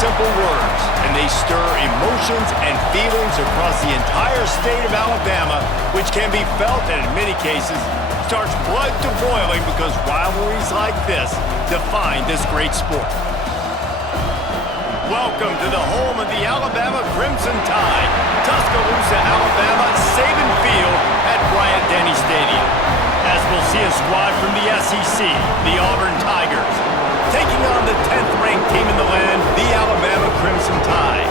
simple words, and they stir emotions and feelings across the entire state of Alabama, which can be felt and in many cases starts blood to boiling because rivalries like this define this great sport. Welcome to the home of the Alabama Crimson Tide, Tuscaloosa, Alabama, Saban Field at Bryant-Denny Stadium. As we'll see a squad from the SEC, the Auburn Tigers, taking on the 10th-ranked team in the land, the Alabama Crimson Tide.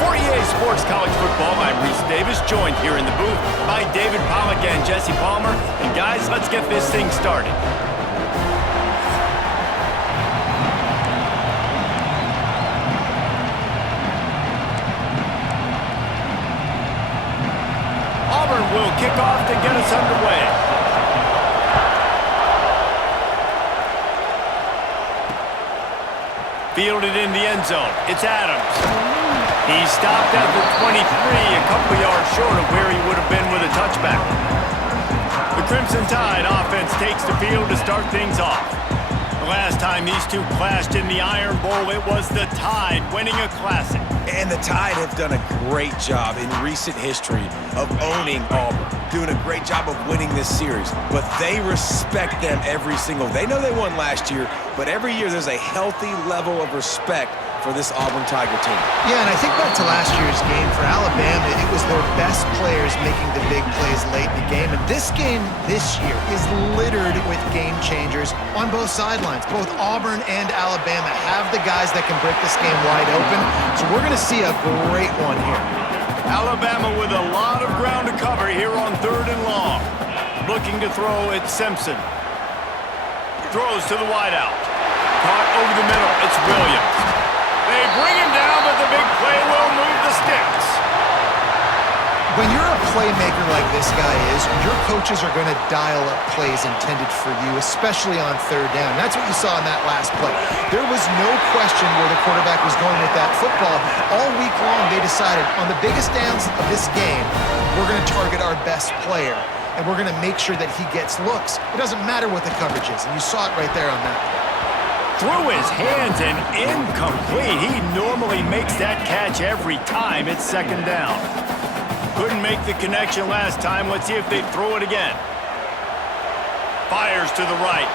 For EA Sports College Football, I'm Reese Davis, joined here in the booth by David Pollack and Jesse Palmer. And guys, let's get this thing started. Auburn will kick off to get us underway. Fielded in the end zone. It's Adams. He stopped at the 23, a couple yards short of where he would have been with a touchback. The Crimson Tide offense takes the field to start things off. The last time these two clashed in the Iron Bowl, it was the Tide winning a classic. And the Tide have done a great job in recent history of owning Auburn, doing a great job of winning this series. But they respect them every single. They know they won last year, but every year there's a healthy level of respect for this Auburn Tiger team. Yeah, and I think back to last year's game for Alabama, it was their best players making the big plays late in the game. And this game this year is littered with game changers on both sidelines. Both Auburn and Alabama have the guys that can break this game wide open. So we're going to see a great one here. Alabama with a lot of ground to cover here on 3rd and long. Looking to throw, it's Simpson. Throws to the wideout. Caught over the middle, it's Williams. They bring him down, but the big play will move the sticks. When you're a playmaker like this guy is, your coaches are going to dial up plays intended for you, especially on 3rd down. That's what you saw in that last play. There was no question where the quarterback was going with that football. All week long, they decided on the biggest downs of this game, we're going to target our best player, and we're going to make sure that he gets looks. It doesn't matter what the coverage is, and you saw it right there on that play. Through his hands and incomplete. He normally makes that catch every time it's 2nd down. Couldn't make the connection last time. Let's see if they throw it again. Fires to the right.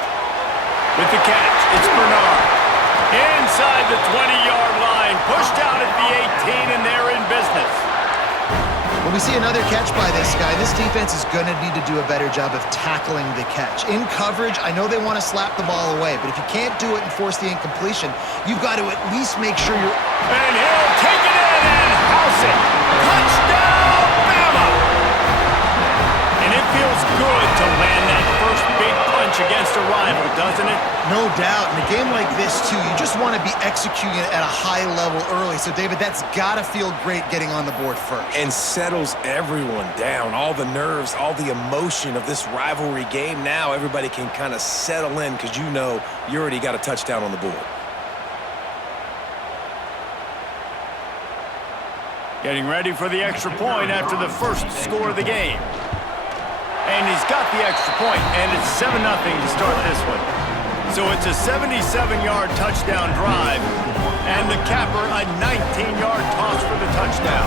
With the catch, it's Bernard. Inside the 20-yard line. Pushed out at the 18, and they're in business. When we see another catch by this guy, this defense is going to need to do a better job of tackling the catch. In coverage, I know they want to slap the ball away, but if you can't do it and force the incompletion, you've got to at least make sure you're... And he'll take it in and house it. Touchdown, Bama! And it feels good to land that first big punch against a rival, doesn't it? No doubt. In a game like this, too, you just want to be executing it at a high level early. So, David, that's got to feel great getting on the board first. And settles everyone down. All the nerves, all the emotion of this rivalry game. Now everybody can kind of settle in because you know you already got a touchdown on the board. Getting ready for the extra point after the first score of the game. And he's got the extra point, and it's 7-0 to start this one. So it's a 77-yard touchdown drive, and the capper a 19-yard toss for the touchdown.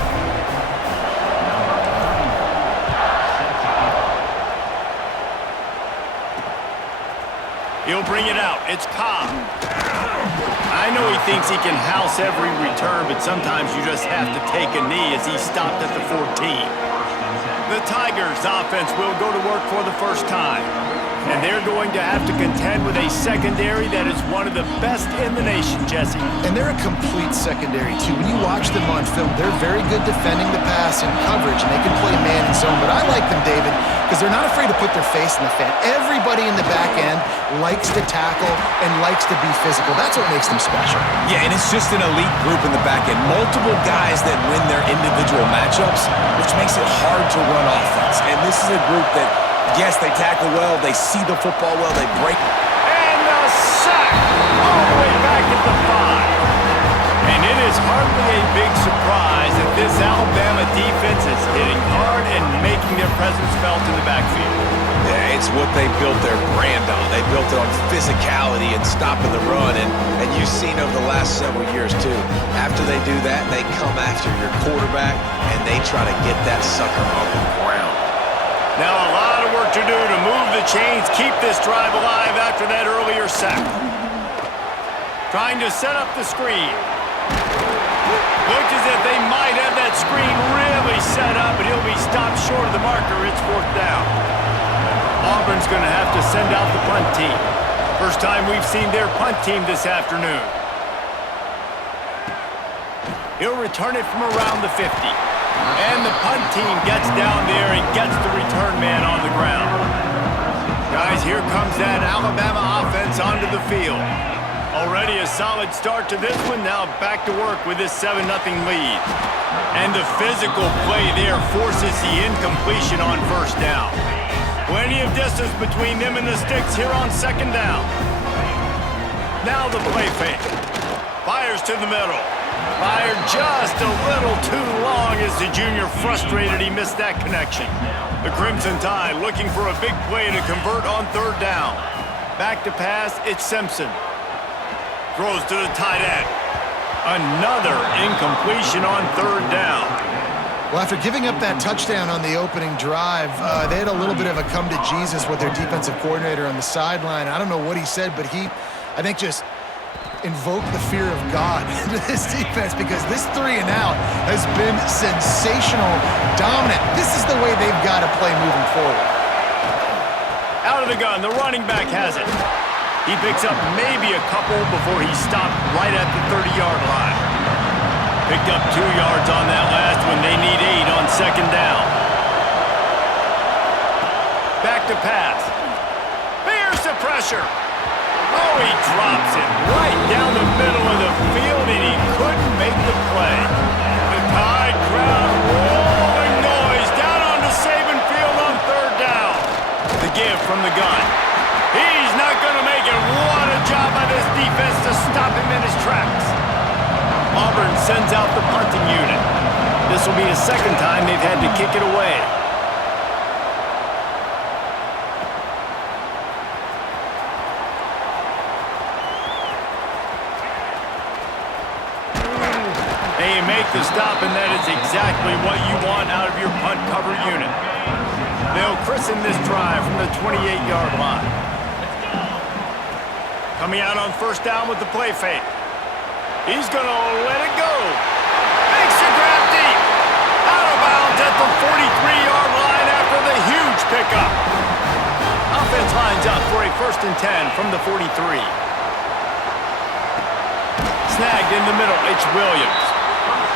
He'll bring it out. It's Cobb. I know he thinks he can house every return, but sometimes you just have to take a knee as he stopped at the 14. The Tigers offense will go to work for the first time. And they're going to have to contend with a secondary that is one of the best in the nation, Jesse. And they're a complete secondary, too. When you watch them on film, they're very good defending the pass and coverage, and they can play man and zone. But I like them, David, because they're not afraid to put their face in the fan. Everybody in the back end likes to tackle and likes to be physical. That's what makes them special. Yeah, and it's just an elite group in the back end. Multiple guys that win their individual matchups, which makes it hard to run offense. And this is a group that, yes, they tackle well, they see the football well, they break. And the sack all the way back at the 5. And it is hardly a big surprise that this Alabama defense is hitting hard and making their presence felt in the backfield. Yeah, it's what they built their brand on. They built it on physicality and stopping the run, and you've seen over the last several years, too. After they do that, they come after your quarterback, and they try to get that sucker on the ground. Now a lot of work to do to move the chains, keep this drive alive after that earlier sack. Trying to set up the screen. Looks as if they might have that screen really set up, and he'll be stopped short of the marker. It's 4th down. Auburn's going to have to send out the punt team. First time we've seen their punt team this afternoon. He'll return it from around the 50. And the punt team gets down there and gets the return man on the ground. Guys, here comes that Alabama offense onto the field. Already a solid start to this one. Now back to work with this 7-0 lead. And the physical play there forces the incompletion on 1st down. Plenty of distance between them and the sticks here on 2nd down. Now the play fake. Fires to the middle. Fired just a little too long as the junior frustrated he missed that connection. The Crimson Tide looking for a big play to convert on 3rd down. Back to pass, it's Simpson. Throws to the tight end. Another incompletion on 3rd down. Well, after giving up that touchdown on the opening drive, they had a little bit of a come to Jesus with their defensive coordinator on the sideline. I don't know what he said, but he, I think, just invoked the fear of God into this defense, because this 3 and out has been sensational, dominant. This is the way they've got to play moving forward. Out of the gun, the running back has it. He picks up maybe a couple before he stopped right at the 30-yard line. Picked up 2 yards on that last one. They need 8 on 2nd down. Back to pass. Here's the pressure. Oh, he drops it right down the middle of the field, and he couldn't make the play. The Tide crowd rolling noise down onto Saban Field on 3rd down. The give from the gun. He's not going to make it. What a job by this defense to stop him in his tracks. Auburn sends out the punting unit. This will be the 2nd time they've had to kick it away. They make the stop, and that is exactly what you want out of your punt cover unit. They'll christen this drive from the 28-yard line. Coming out on 1st down with the play fake. He's going to let it go. Makes the grab deep. Out of bounds at the 43-yard line after the huge pickup. Offense lines up for a 1st and 10 from the 43. Snagged in the middle, it's Williams.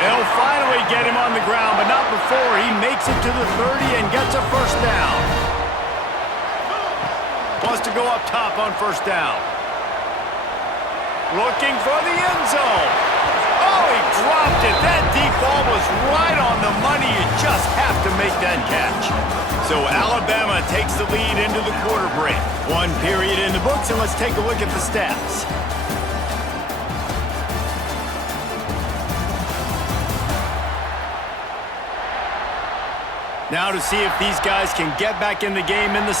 They'll finally get him on the ground, but not before he makes it to the 30 and gets a 1st down. Wants to go up top on 1st down. Looking for the end zone. Oh, he dropped it. That deep ball was right on the money. You just have to make that catch. So Alabama takes the lead into the quarter break. 1 period in the books, and let's take a look at the stats. Now to see if these guys can get back in the game in the